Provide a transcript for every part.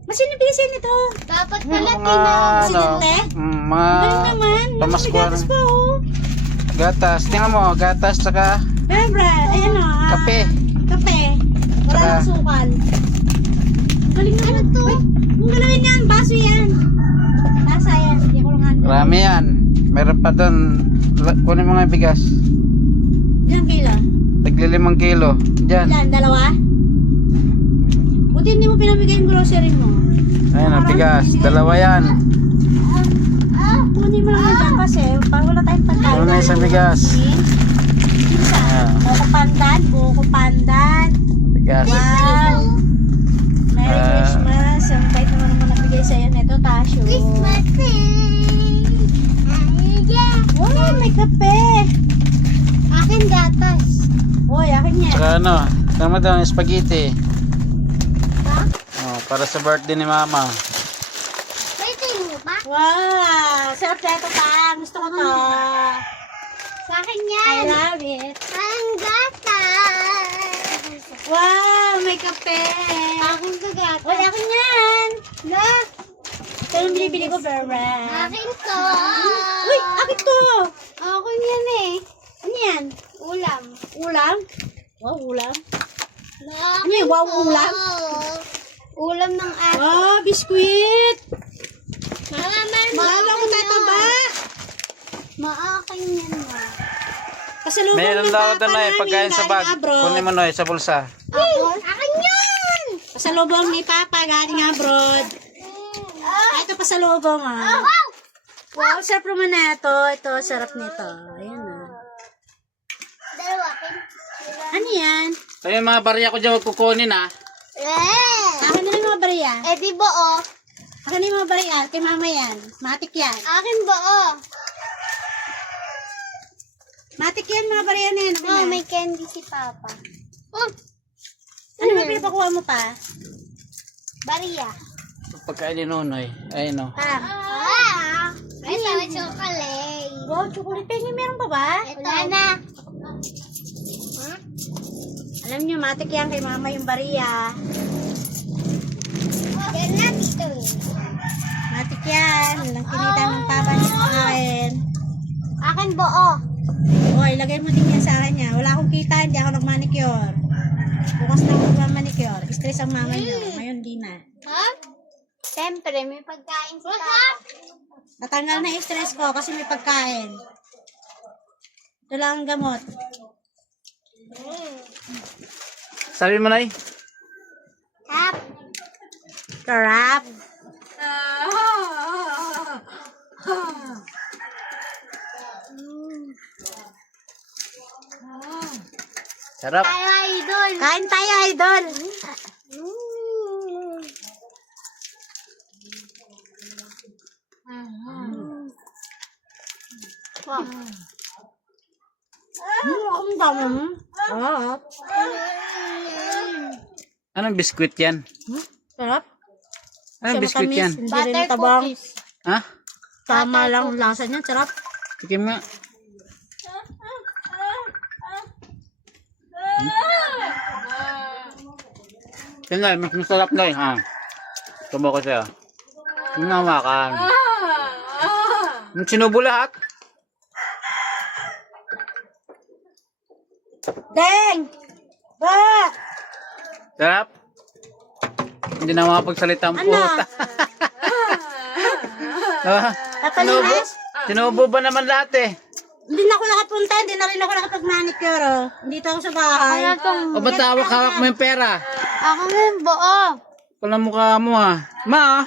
Mas sinibisin ito. Dapat pala Presidente? Galing naman. Gatas pa oh. Gatas. Tingnan mo, gatas tsaka Bebra, ayan o. kape. Kape. Wala Tsaka- nang sukal. Galing naman to. Ang galawin yan, baso yan. Nasa yan, hindi ko lang handa. Marami yan. Meron pa doon. Kunin mo nga yung bigas. Ilang kilo? Tagli 5 kilo. Diyan. Ilan, dalawa? Buti hindi mo pinamigay yung grocery mo. Ayun ang bigas. Dalawa yan. Kunin mo naman dyan kasi pag wala tayong pagkain. Ano na isang bigas? Isa. Buko pandan. Bigas. Wow. Merry Christmas. Ang bait naman naman nabigay sa'yo nito, Tasyo. Wow, may kape. Akin gatas. Uy, akin yan. Tsaka ano, tama doon, spaghetti. Ha? Oh, para sa birthday ni Mama. Pwede mo ba? Wow, sarap na ito, Pang. Gusto ko to. Sa akin I yan. love it. Ang gatas. Wow, may kape. Akin to gatas. Uy, akin yan. La. Ito yung binibili ko, Bera. Akin to. Uy, akin to. Akin yan eh. Ano yan? Ulam. Ulam? Wow, ulam. Akin Ano yung wow to. ulam? Ulam ng aso. Oh, biskuit. Mama, Ko tayo ba? maakin yan ma. Pasalubong Meron ng daw papa doon na namin pagkain sa bag. galing abroad. Kunin mo na sa bulsa. Ako? Akin yan! Pasalubong ni Papa galing abroad. Ito pasalubong ah. Wow, sarap naman na ito. Ito, sarap nito. Ayan ah. Dalawa akin. Ano yan? Ayun mga barya ko dyan, huwag kukunin ah. Akin na lang mga bariya. Eh di ba oh? Akin na yung mga bariya. Kay mama yan. Matik yan. Akin ba oh? Matik yan mga bariya na yan. Oh, may candy si Papa. Oh, Ano ba pinapakuha mo pa? Maria. Pagkain ni Nonoy. Ayun o. Pam. May sabi chocolate. Wow, chocolate penny meron pa ba? Ito na. Alam niyo, matik yan kay mama yung bariya. Yan na dito eh. Matik yan. Walang kinita ng papa niya kumain. Akin ba oh? Hoy, lagay mo din yan sa akin niya. Wala akong kita, hindi ako nagmanicure. Bukas na ako nagmanicure. Stress ang mama niyo. Ngayon di na. Ha? Siyempre, may pagkain si Papa. Natanggal na yung stress ko kasi may pagkain. Ito lang ang gamot. Sabi mo na Tap. Sarap. Sarap. Tayo idol. Kain tayo, idol. Wow. Ang dami. Oo. Anong biskwit yan? Sarap. Anong biskwit yan? Hindi rin Butter tabang. cookies. Ha? Tama lang ang lasa niyan. Sarap. Tikim nga. Tingnan, mas masarap na ha. Tumo ko sa'yo. Hinawakan. Sinubo lahat. Deng! Ba! Sarap. Hindi na makapagsalita ang Ano? puta. Tatalinis? Sinubo ba naman lahat eh? Hindi na ako nakapunta. Hindi na rin ako nakapag-manicure. Oh. Dito ako sa bahay. O ba't hawak-hawak mo yung pera? Ako yung ba oh? Wala mukha mo ha. Ma,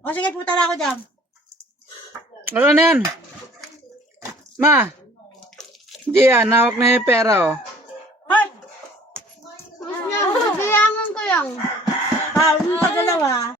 O sige, puta na ako dyan. ano na yan? Ma, hindi yan. Hawak na yung pera oh. Hoy! Bilangan ko lang. Paano pa dalawa?